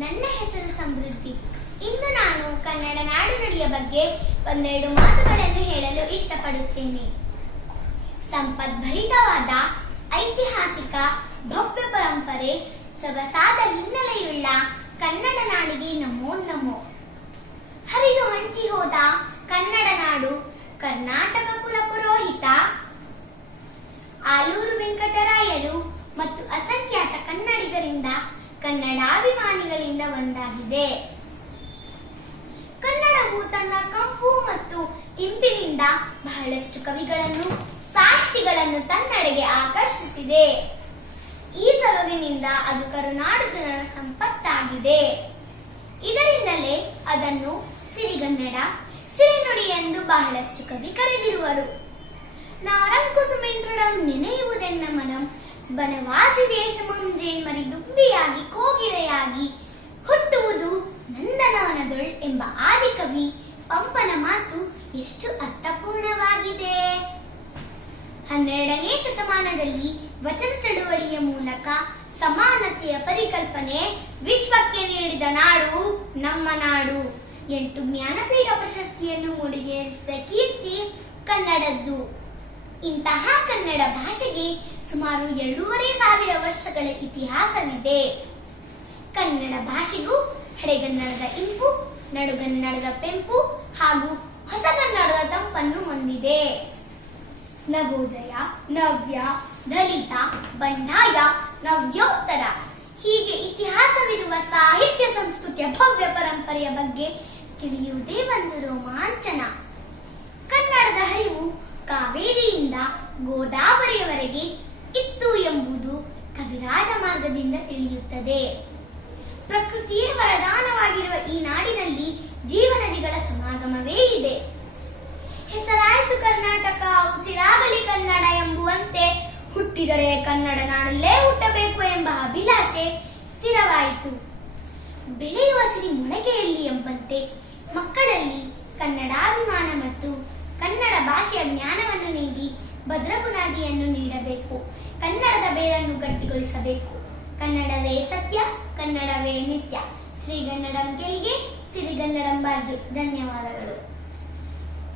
ನನ್ನ ಹೆಸರು ಸಮೃದ್ಧಿ. ಇಂದು ನಾನು ಕನ್ನಡ ನಾಡುನುಡಿಯ ಬಗ್ಗೆ ಒಂದೆರಡು ಮಾತುಗಳನ್ನು ಹೇಳಲು ಇಷ್ಟಪಡುತ್ತೇನೆ. ಸಂಪದ್ಭರಿತವಾದ ಐತಿಹಾಸಿಕ ಭವ್ಯ ಪರಂಪರೆ, ಸೊಗಸಾದ ಹಿನ್ನೆಲೆಯುಳ್ಳ ಕನ್ನಡ ನಾಡಿಗೆ ನಮೋ ನಮೋ. ಹರಿದು ಹಂಚಿ ಹೋದ ಕನ್ನಡ ನಾಡು, ಕರ್ನಾಟಕ ಕುಲಪುರೋಹಿತ ಆಲೂರು ವೆಂಕಟರಾಯರು ಮತ್ತು ಅಸಂಖ್ಯಾತ ಕನ್ನಡಿಗರಿಂದ, ಕನ್ನಡಾಭಿಮಾನಿಗಳಿಂದ ಒಂದಾಗಿದೆ. ಕನ್ನಡವು ತನ್ನ ಕಂಪು ಮತ್ತು ಇಂಪಿನಿಂದ ಬಹಳಷ್ಟು ಕವಿಗಳನ್ನು, ಸಾಹಿತಿಗಳನ್ನು ತನ್ನೆಡೆಗೆ ಆಕರ್ಷಿಸಿದೆ. ಈ ಸೊಬಗಿನಿಂದ ಅದು ಕರುನಾಡು ಜನರ ಸಂಪತ್ತಾಗಿದೆ. ಇದರಿಂದಲೇ ಅದನ್ನು ಸಿರಿಗನ್ನಡ, ಸಿರಿನುಡಿ ಎಂದು ಬಹಳಷ್ಟು ಕವಿ ಕರೆದಿರುವರು. ನಾರಂಕುಸುಮೆಂಟ್ರುಡಂ ನೆನೆಯುವುದೆನ್ನ ಮನಂ, ಬನವಾಸಿ ದೇಶಮಂ ಜೇನ್ಮರಿ ದುಂಬಿಯಾಗಿ ಕೋಗಿಲೆಯಾಗಿ ಹುಟ್ಟುವುದು ನಂದನವನದೊಳ್ ಎಂಬ ಆದಿಕವಿ ಪಂಪನ ಮಾತು ಎಷ್ಟು ಅರ್ಥಪೂರ್ಣವಾಗಿದೆ. 12ನೇ ಶತಮಾನದಲ್ಲಿ ವಚನ ಚಳುವಳಿಯ ಮೂಲಕ ಸಮಾನತೆಯ ಪರಿಕಲ್ಪನೆ ವಿಶ್ವಕ್ಕೆ ನೀಡಿದ ನಾಡು ನಮ್ಮ ನಾಡು. 8 ಜ್ಞಾನಪೀಠ ಪ್ರಶಸ್ತಿಯನ್ನು ಮುಡಿಗೇರಿಸಿದ ಕೀರ್ತಿ ಕನ್ನಡದ್ದು. ಇಂತಹ ಕನ್ನಡ ಭಾಷೆಗೆ ಸುಮಾರು 2500 ವರ್ಷಗಳ ಇತಿಹಾಸವಿದೆ. ಕನ್ನಡ ಭಾಷೆಗೂ ಹಳೆಗನ್ನಡದ ಇಂಪು, ನಡುಗನ್ನಡದ ಪೆಂಪು ಹಾಗೂ ಹೊಸಗನ್ನಡದ ತಂಪನ್ನು ಹೊಂದಿದೆ. ನವೋದಯ, ನವ್ಯ, ದಲಿತ, ಬಂಡಾಯ, ನವ್ಯೋತ್ತರ ಹೀಗೆ ಇತಿಹಾಸವಿರುವ ಸಾಹಿತ್ಯ ಸಂಸ್ಕೃತಿಯ ಭವ್ಯ ಪರಂಪರೆಯ ಬಗ್ಗೆ ತಿಳಿಯುವುದೇ ಒಂದು ರೋಮಾಂಚನ. ಕನ್ನಡದ ಹರಿವು ಕಾವೇರಿಯಿಂದ ಗೋದಾವರಿಯವರೆಗೆ ಇತ್ತು ಎಂಬುದು ಕವಿರಾಜ ಮಾರ್ಗದಿಂದ ತಿಳಿಯುತ್ತದೆ. ಪ್ರಕೃತಿಯೇ ವರದಾನವಾಗಿರುವ ಈ ನಾಡಿನಲ್ಲಿ ಜೀವನದಿಗಳ ಸಮಾಗಮವೇ ಇದೆ. ಹೆಸರಾಯಿತು ಕರ್ನಾಟಕ, ಉಸಿರಾಗಲಿ ಕನ್ನಡ ಎಂಬುವಂತೆ ಹುಟ್ಟಿದರೆ ಕನ್ನಡ ನಾಡಲ್ಲೇ ಹುಟ್ಟಬೇಕು ಎಂಬ ಅಭಿಲಾಷೆ ಸ್ಥಿರವಾಯಿತು. ಬೆಳೆಯುವ ಸಿರಿ ಮೊಳಕೆಯಲ್ಲಿ ಎಂಬಂತೆ ಮಕ್ಕಳಲ್ಲಿ ಕನ್ನಡಾಭಿಮಾನ ಮತ್ತು ಕನ್ನಡ ಭಾಷೆಯ ಜ್ಞಾನವನ್ನು ನೀಡಿ ಭದ್ರ ಬುನಾದಿಯನ್ನು ನೀಡಬೇಕು. ಕನ್ನಡದ ಬೇರನ್ನು ಗಟ್ಟಿಗೊಳಿಸಬೇಕು. ಕನ್ನಡವೇ ಸತ್ಯ, ಕನ್ನಡವೇ ನಿತ್ಯ. ಶ್ರೀಗನ್ನಡಂ ಗೆಲ್ಗೆ, ಸಿರಿಗನ್ನಡಂ ಬಾಳ್ಗೆ. ಧನ್ಯವಾದಗಳು.